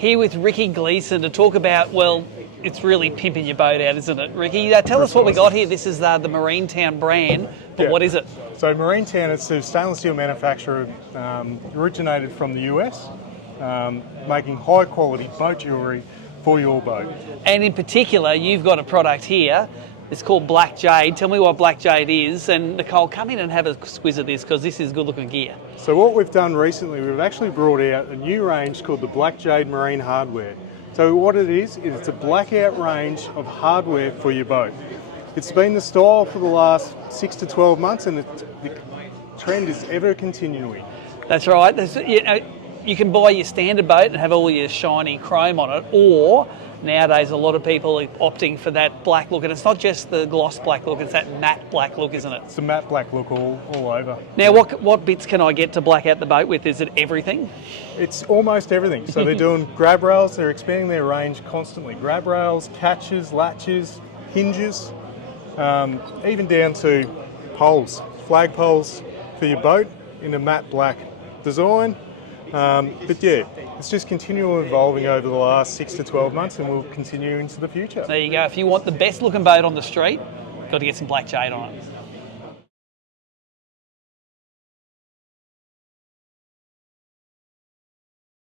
Here with Ricky Gleeson to talk about, well, it's really pimping your boat out, isn't it, Ricky? Tell us what we got here. This is the Marine Town brand, but what is it? So Marine Town, it's a stainless steel manufacturer originated from the US, making high quality boat jewellery for your boat. And in particular, you've got a product here. It's called Black Jade. Tell me what Black Jade is. And Nicole, come in and have a squiz of this because this is good looking gear. So what we've done recently, we've actually brought out a new range called the Black Jade Marine Hardware. So what it is it's a blackout range of hardware for your boat. It's been the style for the last 6 to 12 months and the trend is ever continuing. That's right. You can buy your standard boat and have all your shiny chrome on it, or nowadays a lot of people are opting for that black look, and it's not just the gloss black look, it's that matte black look, isn't it? It's a matte black look all over. Now what bits can I get to black out the boat with? Is it everything? It's almost everything. So they're doing grab rails, they're expanding their range constantly. Grab rails, catches, latches, hinges, even down to poles, flag poles for your boat in a matte black design. But yeah, it's just continually evolving over the last 6 to 12 months and will continue into the future. There you go. If you want the best looking boat on the street, got to get some Black Jade on it.